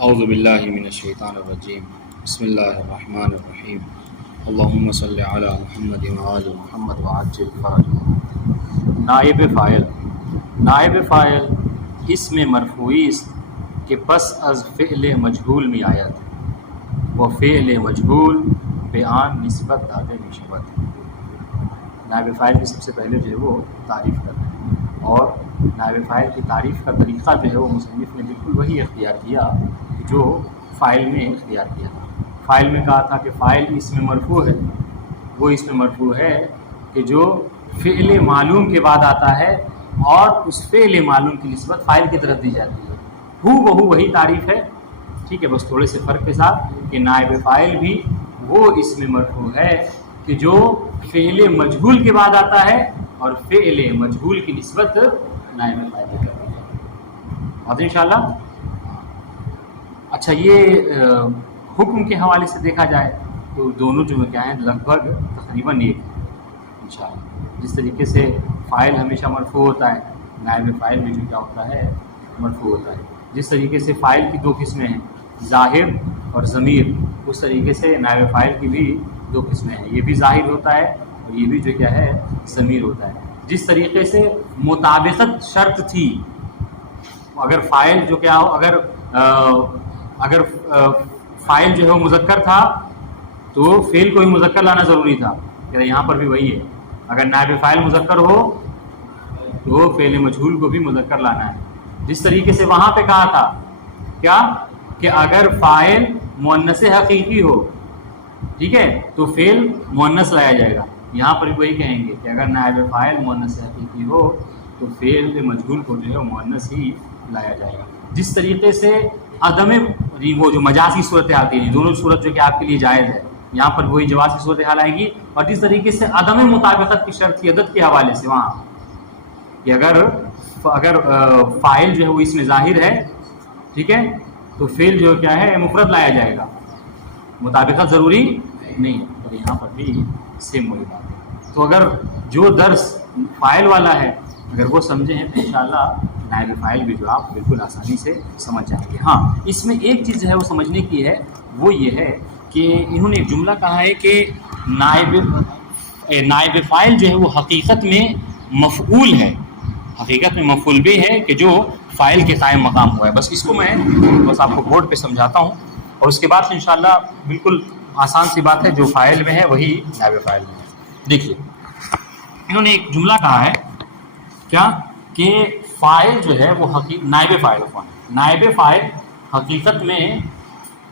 اعوذ باللہ من الشیطان الرجیم بسم اللہ الرحمن الرحیم اللہم صلی علی محمد وآل محمد وعجل فرجہ۔ نائب فاعل، نائب فاعل اسم مرفوعی است کہ پس از فعل مجهول می آید و فعل مجهول به آن نسبت داده می شود۔ نائب فاعل کی سب سے پہلے جو ہے وہ تعریف کرنا ہے، اور نائب فاعل کی تعریف کا طریقہ جو ہے وہ مصنف نے بالکل وہی اختیار کیا جو فاعل میں اختیار کیا تھا۔ فاعل میں کہا تھا کہ فاعل اسم مرفوع ہے، وہ اسم مرفوع ہے کہ جو فعل معلوم کے بعد آتا ہے اور اس فعل معلوم کی نسبت فاعل کی طرف دی جاتی ہے۔ بہو وہی تعریف ہے، ٹھیک ہے، بس تھوڑے سے فرق کے ساتھ کہ نائب فاعل بھی وہ اسم مرفوع ہے کہ جو فعل مجہول کے بعد آتا ہے اور فعل مجہول کی نسبت نائب فاعل کی کرتی ہے۔ بات انشاءاللہ۔ اچھا، یہ حکم کے حوالے سے دیکھا جائے تو دونوں جو کیا ہیں لگ بھگ تقریباً ایک انشاءاللہ۔ جس طریقے سے فاعل ہمیشہ مرفوع ہوتا ہے، نائب فاعل میں جو کیا ہوتا ہے مرفوع ہوتا ہے۔ جس طریقے سے فاعل کی دو قسمیں ہیں، ظاہر اور ضمیر، اس طریقے سے نائب فاعل کی بھی دو قسمیں ہیں، یہ بھی ظاہر ہوتا ہے اور یہ بھی جو کیا ہے ضمیر ہوتا ہے۔ جس طریقے سے مطابقت شرط تھی، اگر فاعل جو کیا ہو، اگر فاعل جو ہے وہ مذکر تھا تو فعل کو ہی مذکر لانا ضروری تھا، یہاں پر بھی وہی ہے۔ اگر نائب فاعل مذکر ہو تو فعل مجہول کو بھی مذکر لانا ہے۔ جس طریقے سے وہاں پہ کہا تھا کیا کہ اگر فاعل مؤنث حقیقی ہو، ٹھیک ہے، تو فعل مؤنث لایا جائے گا۔ یہاں پر بھی وہی کہیں گے کہ اگر نائب فاعل مؤنث حقیقی ہو تو فعل مجہول کو جو ہے مؤنث ہی لایا جائے گا۔ جس طریقے سے عدم وہ جو مجازی صورتحال تھی، دونوں صورت جو کہ آپ کے لیے جائز ہے، یہاں پر وہی جواز کی صورتحال آئے گی۔ اور جس طریقے سے عدم مطابقت کی شرط کی عدد کے حوالے سے وہاں کہ اگر فاعل جو ہے وہ اس میں ظاہر ہے، ٹھیک ہے، تو فعل جو کیا ہے مفرد لایا جائے گا، مطابقت ضروری نہیں ہے۔ اور یہاں پر بھی سیم وہی بات ہے۔ تو اگر جو درس فاعل والا ہے اگر وہ سمجھیں تو انشاءاللہ نائب فاعل بھی جو آپ بالکل آسانی سے سمجھ جائیں گے۔ ہاں، اس میں ایک چیز جو ہے وہ سمجھنے کی ہے، وہ یہ ہے کہ انہوں نے ایک جملہ کہا ہے کہ نائب فاعل جو ہے وہ حقیقت میں مفعول ہے، حقیقت میں مفعول بھی ہے کہ جو فاعل کے قائم مقام ہوا ہے۔ بس اس کو میں بس آپ کو بورڈ پہ سمجھاتا ہوں، اور اس کے بعد انشاءاللہ بالکل آسان سی بات ہے، جو فاعل میں ہے وہی نائب فاعل میں ہے۔ دیکھیے، انہوں نے ایک جملہ کہا ہے کیا کہ فاعل جو ہے وہ نائب فاعل حقیقت میں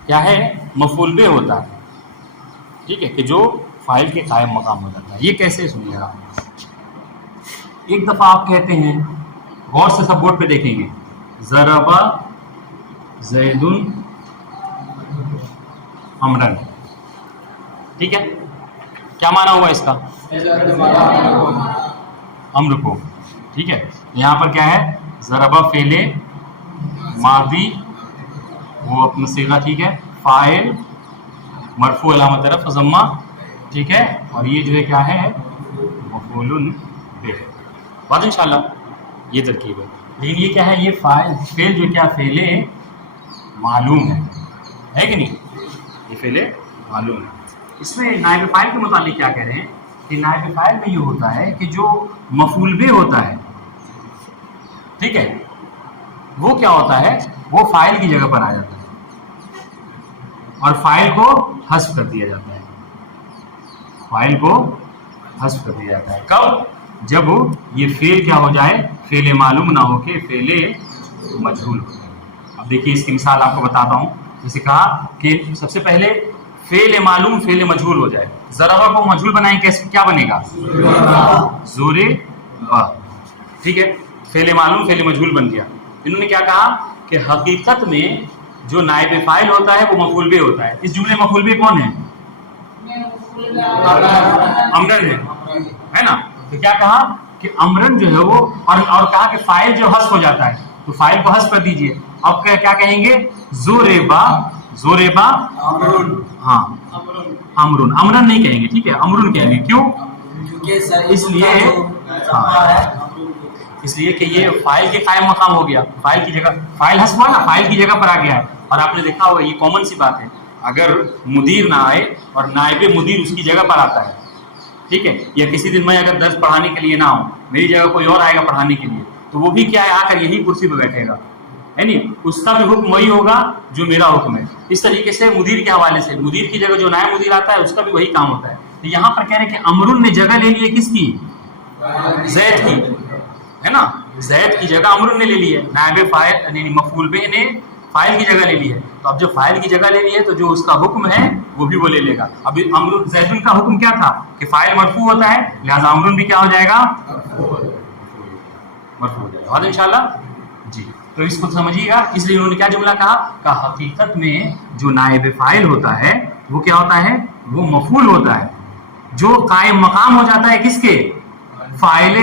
کیا ہے مفعول بہ ہوتا ہے، ٹھیک ہے، کہ جو فاعل کے قائم مقام ہو جاتا ہے۔ یہ کیسے سنیے گا، ایک دفعہ آپ کہتے ہیں، غور سے سب بورڈ پہ دیکھیں گے، ضرب زید عمرن، ٹھیک ہے، کیا معنی ہوا اس کا؟ امر کو، ٹھیک ہے۔ یہاں پر کیا ہے، ضربہ فعل ماضی وہ اپنا صیغہ، ٹھیک ہے، فاعل مرفوع علامت رفع ضمہ، ٹھیک ہے، اور یہ جو ہے کیا ہے مفعول بہ۔ بات انشاءاللہ یہ ترکیب ہے۔ لیکن یہ کیا ہے، یہ فعل جو کیا فعل معلوم ہے کہ نہیں، یہ فعل معلوم ہے۔ اس میں نائب فاعل کے متعلق کیا کہہ رہے ہیں کہ نائب فاعل میں یہ ہوتا ہے کہ جو مفعول بہ ہوتا ہے، ٹھیک ہے، وہ کیا ہوتا ہے، وہ فاعل کی جگہ پر آ جاتا ہے اور فاعل کو حذف کر دیا جاتا ہے، فاعل کو حذف کر دیا جاتا ہے۔ کب؟ جب یہ فعل کیا ہو جائے، فعل معلوم نہ ہو کے فعل مجہول ہو جائے۔ اب دیکھیے اس کی مثال آپ کو بتاتا ہوں۔ جیسے کہا کہ سب سے پہلے فعل معلوم فعل مجہول ہو جائے، ضربہ کو مجہول بنائیں، کیسے کیا بنے گا، زور با، ٹھیک ہے، فعل معلوم فعل مجہول بن گیا۔ انہوں نے کیا کہا کہ حقیقت میں جو نائب فاعل ہوتا ہے وہ مفعول بہ ہوتا ہے۔ اس جملے مفعول بہ کون ہے، امرن ہے نا۔ تو کیا کہا کہ امرن جو ہے وہ، اور کہا کہ فاعل جو حذف ہو جاتا ہے تو فاعل کو حذف کر دیجئے۔ اب کیا کہیں گے، زوربا ہاں امرن نہیں کہیں گے، ٹھیک ہے، امرن کہیں گے۔ کیوں؟ اس لیے اس لیے کہ یہ فاعل کے قائم مقام ہو گیا، فاعل کی جگہ، فاعل حذف ہوا نا، فاعل کی جگہ پر آ گیا ہے. اور آپ نے دیکھا ہوگا یہ کامن سی بات ہے، اگر مدیر نہ آئے اور نائب مدیر اس کی جگہ پر آتا ہے، ٹھیک ہے، یا کسی دن میں اگر درس پڑھانے کے لیے نہ ہوں، میری جگہ کوئی اور آئے گا پڑھانے کے لیے، تو وہ بھی کیا ہے، آ کر یہی کرسی پہ بیٹھے گا، ہے نہیں، اس کا بھی حکم وہی ہوگا جو میرا حکم ہے. اس طریقے سے مدیر کے حوالے سے مدیر کی جگہ جو نائب مدیر آتا ہے اس کا بھی وہی کام ہوتا ہے. تو یہاں پر کہہ رہے کہ امر نے جگہ لے لی ہے کس کی؟ زید کی، ہے نا، زید کی جگہ امر نے لے لی ہے، نائب فاعل یعنی مفعول بہ نے فاعل کی جگہ لے لی ہے. تو اب جب فاعل کی جگہ لے لی ہے تو جو اس کا حکم ہے وہ بھی وہ لے لے گا. اب امر زیدن کا حکم کیا تھا کہ فاعل مرفوع ہوتا ہے، لہذا امر بھی کیا ہو جائے گا؟ مرفوع ہو جائے گا. انشاءاللہ جی. تو اس کو سمجھیے گا، اس لیے انہوں نے کیا جملہ کہا کہ حقیقت میں جو نائب فاعل ہوتا ہے وہ کیا ہوتا ہے؟ وہ مفعول ہوتا ہے، جو قائم مقام ہو جاتا ہے کس کے؟ فاعل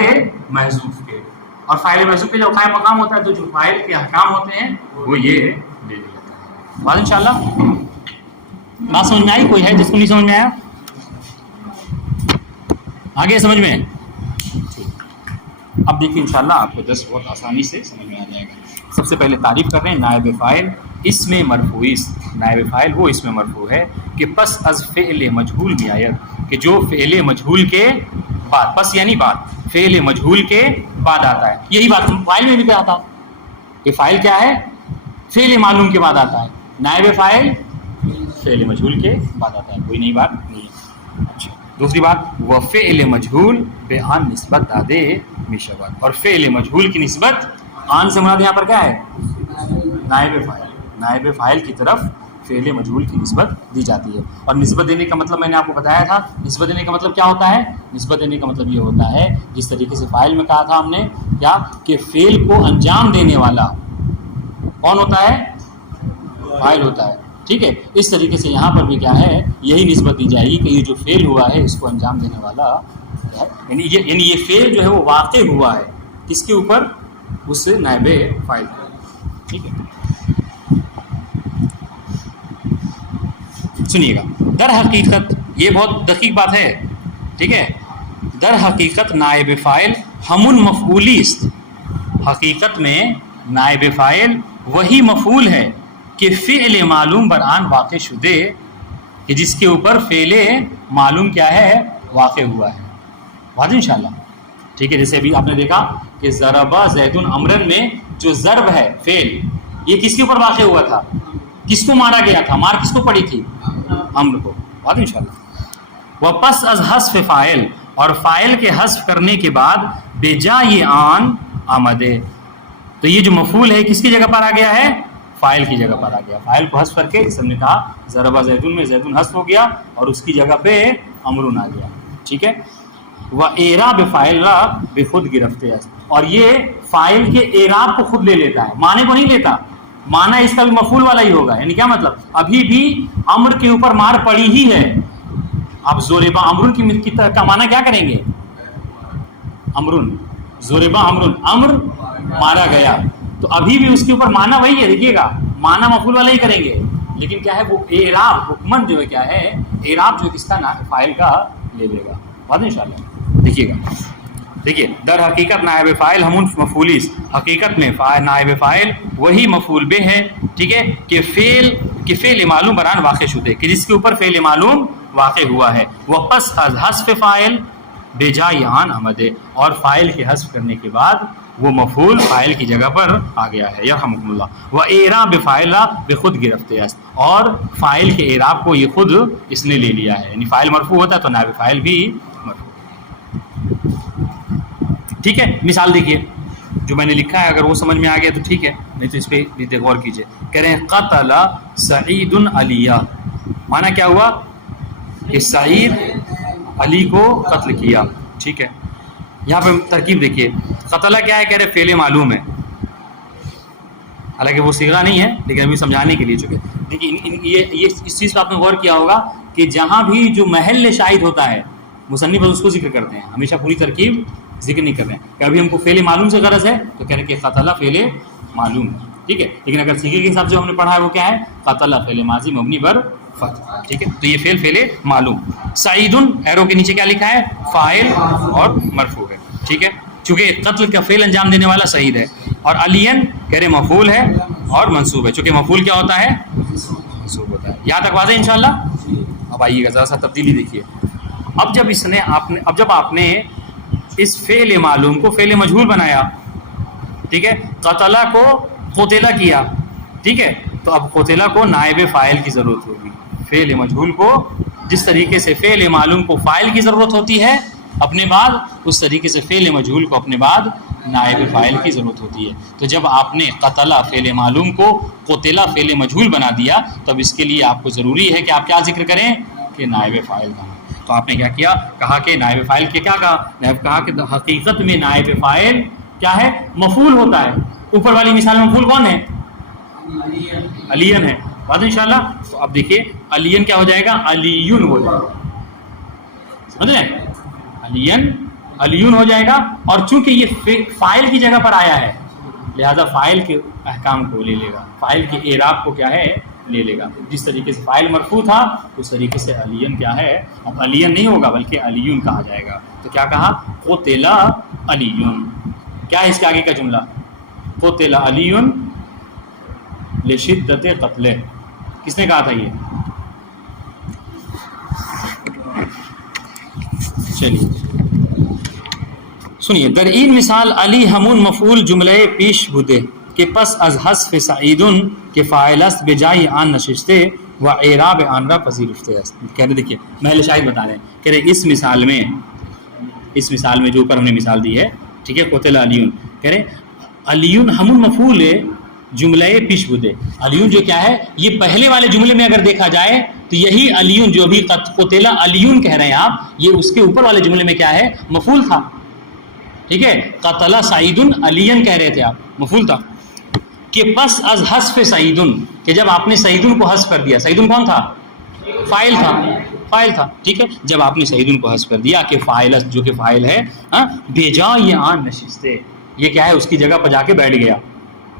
محذوف کے. اور فاعل محذوف کے جو قائم مقام ہوتا ہے تو جو فاعل کے احکام ہوتے ہیں وہ یہ لے لیتا ہے. بات انشاءاللہ بات سمجھ میں آئی؟ کوئی ہے جس کو نہیں سمجھ میں آیا؟ آگے سمجھ میں؟ اب دیکھیے انشاءاللہ آپ کو درس بہت آسانی سے سمجھ میں آ جائے گا. سب سے پہلے تعریف کر رہے ہیں نائب فاعل اسم مرفوع. نائب فاعل وہ اسم مرفوع ہے کہ پس از فعل مجہول میں آیت، کہ جو فعل مجہول کے بعد، پس یعنی بعد، فعل مجہول کے بعد آتا ہے. یہی بات فاعل میں بھی کہا تھا کہ فاعل کیا ہے؟ فعل معلوم کے بعد آتا ہے. نائب فاعل فعل مجہول کے بعد آتا ہے، کوئی نئی بات نہیں ہے. اچھا، دوسری بات وہ فعل مجہول بے آن نسبت دادے مشبت، اور فعل مجہول کی نسبت آن سے مراد یہاں پر کیا ہے؟ نائب فاعل. نائب فاعل کی طرف فعل مجہول کی نسبت دی جاتی ہے. اور نسبت دینے کا مطلب میں نے آپ کو بتایا تھا، نسبت دینے کا مطلب کیا ہوتا ہے؟ نسبت دینے کا مطلب یہ ہوتا ہے جس طریقے سے فاعل میں کہا تھا ہم نے کیا کہ فعل کو انجام دینے والا کون ہوتا ہے؟ فاعل ہوتا ہے. ٹھیک ہے، اس طریقے سے یہاں پر بھی کیا ہے، یہی نسبت دی جائے گی کہ یہ جو فعل ہوا ہے اس کو انجام دینے والا ہے، یعنی یہ فعل جو ہے وہ واقع ہوا ہے کس کے اوپر؟ اس سے نائب فاعل. ٹھیک ہے، سنیے گا. در حقیقت یہ بہت دقیق بات ہے، ٹھیک ہے، در حقیقت نائب فاعل ہمن مفعولی است. حقیقت میں نائب فاعل وہی مفعول ہے کہ فعل معلوم بر آن واقع شدے، کہ جس کے اوپر فعل معلوم کیا ہے؟ واقع ہوا ہے. واضح انشاءاللہ. ٹھیک ہے، جیسے ابھی آپ نے دیکھا کہ ضربا زید امرن میں جو ضرب ہے فعل، یہ کس کے اوپر واقع ہوا تھا؟ کس کو مارا گیا تھا؟ مار کس کو پڑی تھی؟ امر کو. واضح انشاءاللہ. وہ پس از حذف فاعل، اور فاعل کے حذف کرنے کے بعد بے جا یہ آن آمدے، تو یہ جو مفعول ہے کس کی جگہ پر آ گیا ہے؟ فاعل کی جگہ پر آ گیا. فاعل کو حذف کر کے جس نے کہا ضربا زیدن میں زیدن حذف ہو گیا اور اس کی جگہ پہ امرن آ گیا. ٹھیک ہے، وہ اعراب فاعل را بے خود گرفتے، اور یہ فاعل کے اعراب کو خود لے لیتا ہے، معنی کو نہیں لیتا. معنی اس کا بھی مفعول والا ہی ہوگا. یعنی کیا مطلب؟ ابھی بھی امر کے اوپر مار پڑی ہی ہے. اب زوربا امرن کی کا معنی کیا کریں گے؟ امرن، زوربا امرن، امر مارا گیا. تو ابھی بھی اس کے اوپر معنی وہی ہے. دیکھیے گا معنی مفعول والا ہی کریں گے، لیکن کیا ہے وہ اعراب حکمن جو ہے کیا ہے، اعراب جو کس کا فاعل کا لے لے گا. بات انشاءاللہ دیکھیے گا. دیکھیے، در حقیقت نائب فاعل ہم مفعولیس، حقیقت میں نائب فاعل وہی مفعول بہ ہے. ٹھیک ہے، کہ فعل معلوم بران واقع شدے، کہ جس کے اوپر فعل معلوم واقع ہوا ہے. وہ پس از حذف فاعل بے جا یہاں احمد، اور فاعل کے حذف کرنے کے بعد وہ مفعول فاعل کی جگہ پر آ گیا ہے. یرحمکم اللہ. وہ اعراب فاعل بے خود گرفتے است، اور فاعل کے اعراب کو یہ خود اس نے لے لیا ہے. یعنی فاعل مرفوع ہوتا ہے تو نائب فاعل بھی مرفوع. ٹھیک ہے، مثال دیکھیے جو میں نے لکھا ہے، اگر وہ سمجھ میں آ گیا تو ٹھیک ہے، نہیں تو اس پہ بھی غور کیجیے. کہہ رہے ہیں قتل سعید علیہ، معنی کیا ہوا کہ سعید علی کو قتل کیا. ٹھیک ہے، یہاں پہ ترکیب دیکھیے، قتلہ کیا ہے؟ کہہ رہے فعل معلوم ہے، حالانکہ وہ صیغہ نہیں ہے لیکن ابھی سمجھانے کے لیے چکے. لیکن یہ اس چیز پہ آپ نے غور کیا ہوگا کہ جہاں بھی جو محل شاہد ہوتا ہے مصنف اس کو ذکر کرتے ہیں، ہمیشہ پوری ترکیب ذکر نہیں کر رہے ہیں. کہ ابھی ہم کو فعل معلوم سے غرض ہے تو کہہ رہے کہ قتلہ فعل معلوم ہے. ٹھیک ہے، لیکن اگر صیغے کے حساب سے ہم نے پڑھا ہے وہ کیا ہے؟ قتلہ فعل ماضی مبنی بر فتح. ٹھیک ہے، تو یہ فعل معلوم. سعید ایرو کے نیچے کیا لکھا ہے؟ فاعل اور مرفوع ہے. ٹھیک ہے، چونکہ قتل کا فعل انجام دینے والا سعید ہے، اور علین کہہ رہے مفعول ہے اور منصوب ہے، چونکہ مفعول کیا ہوتا ہے؟ منصوب ہوتا ہے. یہاں تک واضح انشاءاللہ. اب آئیے گا ذرا سا تبدیلی دیکھیے. اب جب آپ نے اس فعل معلوم کو فعل مجہول بنایا، ٹھیک ہے، قتلہ کو قتلہ کیا، ٹھیک ہے، تو اب قتلہ کو نائب فاعل کی ضرورت ہوگی. فعل مجہول کو جس طریقے سے فعل معلوم کو فاعل کی ضرورت ہوتی ہے اپنے بعد، اس طریقے سے فعل مجہول کو اپنے بعد نائب فاعل کی ضرورت ہوتی ہے. تو جب آپ نے قتلہ فعل معلوم کو قتلہ فعل مجہول بنا دیا، تب اس کے لیے آپ کو ضروری ہے کہ آپ کیا ذکر کریں؟ کہ نائب فاعل کا. تو آپ نے کیا کیا؟ کہا کہ نائب فاعل کے کیا کہا کہ حقیقت میں نائب فاعل کیا ہے؟ مفعول ہوتا ہے. اوپر والی مثال میں مفعول کون ہے؟ علین ہے. بات انشاءاللہ. تو اب دیکھیے علین کیا ہو جائے گا؟ علیون ہو جائے گا. سمجھ رہے ہیں؟ علیون ہو جائے گا. اور چونکہ یہ فاعل کی جگہ پر آیا ہے لہذا فاعل کے احکام کو لے لے گا، فاعل کے اعراب کو کیا ہے؟ لے لے گا. جس طریقے سے فاعل مرفوع تھا اس طریقے سے علین کیا ہے؟ اب علین نہیں ہوگا بلکہ علیون کہا جائے گا. تو کیا کہا؟ قتل علیون. کیا ہے اس کے آگے کا جملہ؟ قتل علیون لشدت قتلہ. کس نے کہا تھا یہ؟ چلیے سنیے. در این مثال علی همون مفعول جمله پیش بوده که پس از حذف سعیدن که فاعل است به جای آن نشسته و اعراب آن را پذیرفته است. کہہ رہے دیکھیے محل شاہد بتا رہے ہیں کہ اس مثال میں جو اوپر ہم نے مثال دی ہے، ٹھیک ہے، قتل علیون، کہہ رہے علیون همون مفعول جملہ پیش بوده. علیون جو کیا ہے؟ یہ پہلے والے جملے میں اگر دیکھا جائے تو یہی علیون جو ابھی قتل علیون کہہ رہے ہیں آپ، یہ اس کے اوپر والے جملے میں کیا ہے؟ مفعول تھا. ٹھیک ہے، قتل سعید علین کہہ رہے تھے آپ، مفعول تھا. کہ پس از حذف سعید، کہ جب آپ نے سعید کو حذف کر دیا. سعید کون تھا؟ فاعل تھا. ٹھیک ہے، جب آپ نے سعید کو حذف کر دیا کہ فاعل جو کہ فاعل ہے، بھیجا یہ آن نشستے، یہ کیا ہے؟ اس کی جگہ پر جا کے بیٹھ گیا.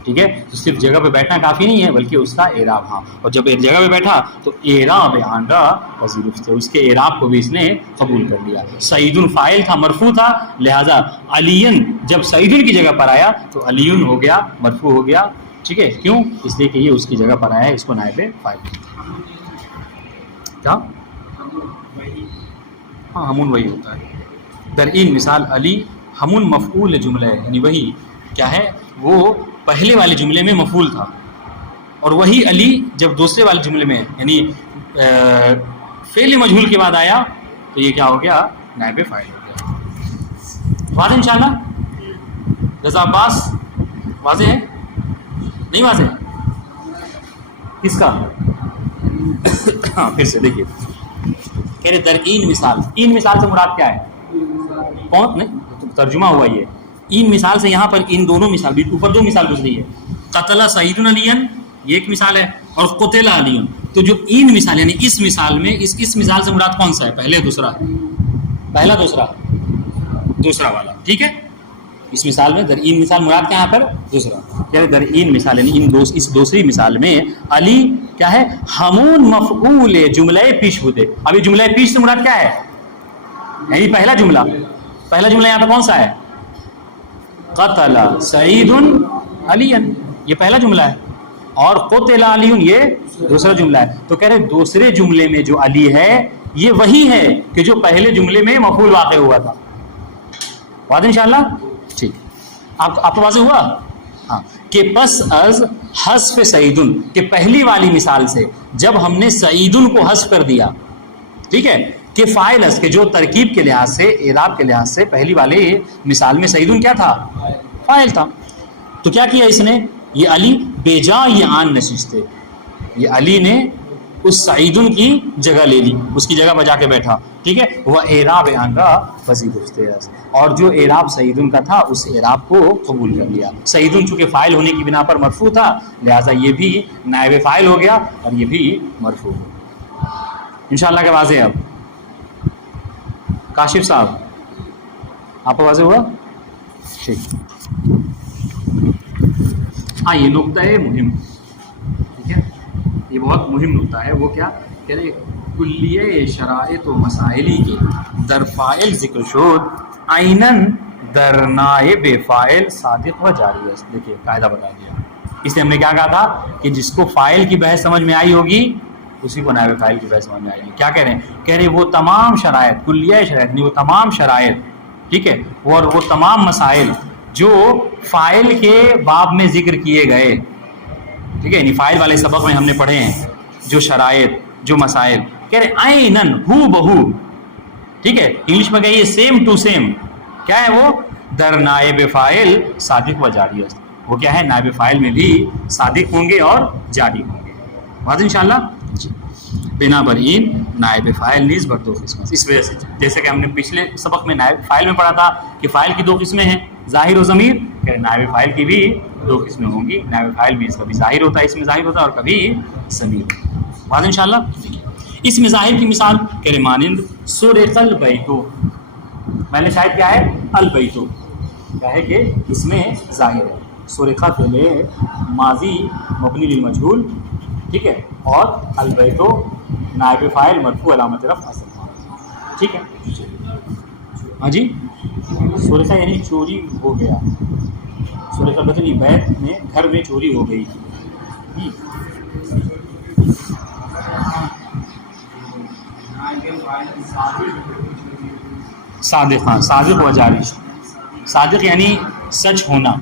ٹھیک ہے، تو صرف جگہ پہ بیٹھنا کافی نہیں ہے بلکہ اس کا اعراب. ہاں، اور جب ایک جگہ پہ بیٹھا تو اعراب آن را پذیرفتے، اس کے اعراب کو بھی اس نے قبول کر لیا. سعید فاعل تھا، مرفوع تھا، لہذا علین جب سعید کی جگہ پر آیا تو علیون ہو گیا، مرفوع ہو گیا. ٹھیک ہے، کیوں؟ اس لیے کہ یہ اس کی جگہ پر آیا ہے، اس کو نائب فاعل. کیا؟ ہاں، ہمون وہی ہوتا ہے. در این مثال علی ہمون مفعول جملہ ہے، یعنی وہی کیا ہے؟ وہ پہلے والے جملے میں مفعول تھا، اور وہی علی جب دوسرے والے جملے میں یعنی فعل مجہول کے بعد آیا تو یہ کیا ہو گیا؟ نائب فاعل ہو گیا. واضح انشاءاللہ؟ رضا عباس واضح ہے؟ نہیں واضح؟ کس کا؟ ہاں پھر سے دیکھیے، کہہ رہے در این مثال. این مثال سے مراد کیا ہے؟ کون؟ نہیں، ترجمہ ہوا یہ. این مثال سے یہاں پر ان دونوں مثال، اوپر دو مثال گزری ہے، قتل سعید علین یہ ایک مثال ہے، اور قتل علیون. تو جو این مثال یعنی اس مثال میں اس مثال سے مراد کون سا ہے؟ پہلے دوسرا؟ پہلا دوسرا والا. ٹھیک ہے، اس مثال میں در این مثال مراد کیا ہے؟ یہاں پر دوسرا. کیا در این مثال یعنی اس دوسری مثال میں علی کیا ہے؟ ہمون مفعول جملہ پیش بوده. ابھی جملہ پیش سے مراد کیا ہے؟ یعنی پہلا جملہ یہاں پہ کون سا ہے؟ قتل سعید علین، یہ پہلا جملہ ہے، اور قتل علیون یہ دوسرا جملہ ہے. تو کہہ رہے دوسرے جملے میں جو علی ہے یہ وہی ہے کہ جو پہلے جملے میں مفعول واقع ہوا تھا. واضح انشاءاللہ؟ ٹھیک، آپ کو واضح ہوا؟ ہاں. کہ پس از حذف سعید، کہ پہلی والی مثال سے جب ہم نے سعید کو حذف کر دیا، ٹھیک ہے، کہ فاعل اس کے جو ترکیب کے لحاظ سے، اعراب کے لحاظ سے پہلی والے مثال میں سعید کیا تھا؟ فاعل تھا. تو کیا کیا اس نے؟ یہ علی بیجا یہ آن نشستے، یہ علی نے اس سعید کی جگہ لے لی، اس کی جگہ پر جا کے بیٹھا. ٹھیک ہے، وہ اعراب آن کا پذیرفتے، اور جو اعراب سعید کا تھا اس اعراب کو قبول کر لیا. سعید چونکہ فاعل ہونے کی بنا پر مرفوع تھا لہٰذا یہ بھی نائب فاعل ہو گیا اور یہ بھی مرفوع. انشاءاللہ کے واضح ہے؟ اب کاشف صاحب آپ کو واضح ہوا؟ ٹھیک. ہاں، یہ نقطہ ہے مہم، ٹھیک ہے، یہ بہت مہم نقطہ ہے. وہ کیا کہہ رہے؟ کلیہ شرائط و مسائلی کے در فاعل ذکر شد عیناً در نائب فاعل صادق و جاری است. دیکھیے قاعدہ بتا دیا. اس لیے ہم نے کیا کہا تھا کہ جس کو فاعل کی بحث سمجھ میں آئی ہوگی اسی کو نائب فاعل کی بحث سمجھ میں آئے گی. کیا کہہ رہے ہیں؟ کہہ رہے وہ تمام شرائط، کلیہ شرائط نہیں، وہ تمام شرائط، ٹھیک ہے، اور وہ تمام مسائل جو فاعل کے باب میں ذکر کیے گئے، ٹھیک ہے، یعنی فاعل والے سبق میں ہم نے پڑھے ہیں جو شرائط، جو مسائل، کہہ رہے عیناً ہو بہو، ٹھیک ہے، انگلش میں کہیے سیم ٹو سیم، کیا ہے وہ؟ در نائب فاعل صادق و جاری است. وہ کیا ہے؟ نائب فاعل میں بھی صادق ہوں گے اور جاری ہوں گے. واضح انشاءاللہ. بنا برین نائب فاعل نیز بر دو قسم. اس وجہ سے جیسے کہ ہم نے پچھلے سبق میں نائب فاعل میں پڑھا تھا کہ فاعل کی دو قسمیں ہیں، ظاہر و ضمیر، کہ نائب فاعل کی بھی دو قسمیں ہوں گی. نائب فاعل بھی کبھی ظاہر ہوتا ہے، اس میں ظاہر ہوتا ہے، اور کبھی ضمیر ہوتا ہے. واضح انشاءاللہ. اس میں ظاہر کی مثال کہ مانند سرق البیتو، میں نے شاید کیا ہے؟ البیتو، کیا ہے کہ اس میں ظاہر ہے. سرقہ فعل ماضی مبنی للمجہول، ٹھیک ہے، اور البیتو نائب فاعل مرفوع علامت رفع اصل، ٹھیک ہے. ہاں جی، سرقہ یعنی چوری ہو گیا. سرقہ بدنی بیت میں گھر میں چوری ہو گئی. صادق، ہاں صادق و جاری. صادق یعنی سچ ہونا،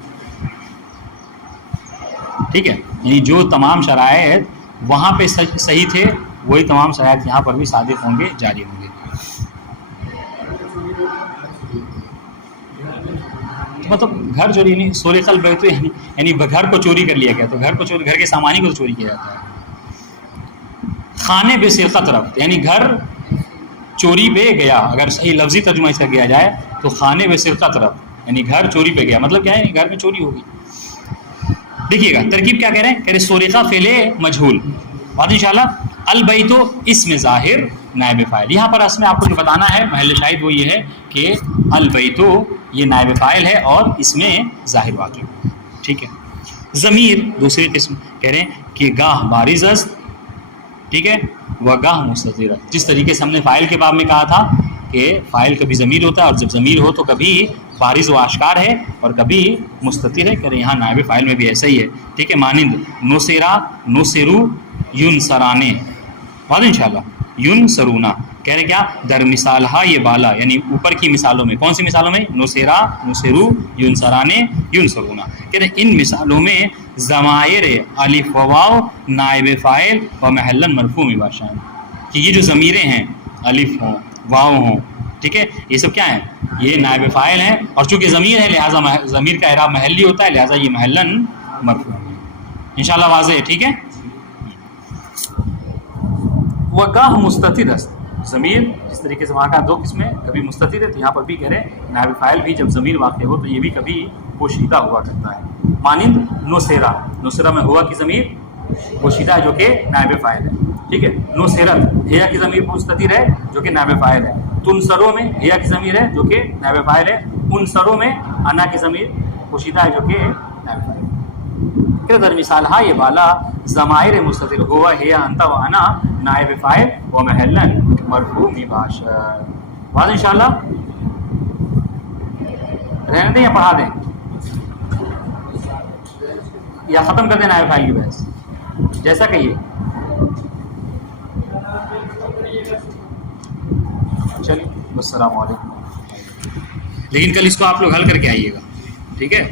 ٹھیک ہے، یعنی جو تمام شرائط وہاں پہ صحیح تھے وہی تمام شرائط یہاں پر بھی صادق ہوں گے، جاری ہوں گے. مطلب گھر چوری نہیں، سرق البیت یعنی گھر کو چوری کر لیا گیا، تو گھر کو چوری، گھر کے سامانی کو چوری کیا جاتا ہے. خانے بے سرقت رفت یعنی گھر چوری پہ گیا، اگر صحیح لفظی ترجمہ اس کا کیا جائے تو خانے بے سرقت رفت یعنی گھر چوری پہ گیا، مطلب کیا ہے؟ گھر میں چوری ہوگی. دیکھیے گا ترکیب کیا کہہ رہے ہیں، کہہ رہے سرقہ فعل مجہول. بات انشاءاللہ. البیتو اسم ظاہر نائب فاعل. یہاں پر اس میں آپ کو جو بتانا ہے محل شاہد وہ یہ ہے کہ البیتو یہ نائب فاعل ہے اور اس میں ظاہر واقع، ٹھیک ہے. ضمیر دوسری قسم کہہ رہے ہیں کہ گاہ بارز است، ٹھیک ہے، و گاہ مستتر. جس طریقے سے ہم نے فاعل کے باب میں کہا تھا کہ فاعل کبھی ضمیر ہوتا ہے اور جب ضمیر ہو تو کبھی بارز و آشکار ہے اور کبھی مستتر ہے. کہہ رہے یہاں نائب فاعل میں بھی ایسا ہی ہے، ٹھیک ہے. مانند نصرا نصرو ینصرانے. واضح انشاءاللہ. ینصرونا کہہ رہے کیا؟ در مثالہا یہ بالا یعنی اوپر کی مثالوں میں. کون سی مثالوں میں؟ نصرا نصرو ینصرانے ینصرونا. کہہ رہے ان مثالوں میں ضمائر الف و واو نائب فاعل و محلا مرفوع باشائیں، کہ یہ جو ضمیریں ہیں الف ہوں واو ہوں، ٹھیک ہے، یہ سب کیا ہیں؟ یہ نائب فاعل ہیں، اور چونکہ ضمیر ہے لہٰذا ضمیر کا اعراب محلی ہوتا ہے، لہٰذا یہ محلا مرفوع ہے. انشاءاللہ واضح ہے، ٹھیک ہے. وگاہ مستتر است. ضمیر جس طریقے سے وہاں کا دو قسمیں، کبھی مستتر ہے تو یہاں پر بھی کہہ رہے نائب فاعل بھی جب ضمیر واقع ہو تو یہ بھی کبھی پوشیدہ ہوا کرتا ہے. مانند نصرا، نصرا میں ہوا کی ضمیر پوشیدہ ہے جو کہ نائب فاعل ہے، ٹھیک ہے. نصرت ہیا کی ضمیر مستتر ہے جو کہ نائب فاعل ہے. تنصروں میں ہیا کی ضمیر ہے جو کہ نائب فاعل ہے. انصروں میں انا کی ضمیر پوشیدہ ہے جو کہ نائب فاعل ہے. در مثال ہا یہ بالا ضمائر مستتر ہوا ہیا انت و انا نائب فاعل و محلا مرفوع باشر. واضح انشاءاللہ. رہنے دیں یا پڑھا دیں یا ختم کر دیں نائب فاعل کی بحث؟ جیسا کہیے. چلیے السلام علیکم. لیکن کل اس کو آپ لوگ حل کر کے آئیے گا، ٹھیک ہے.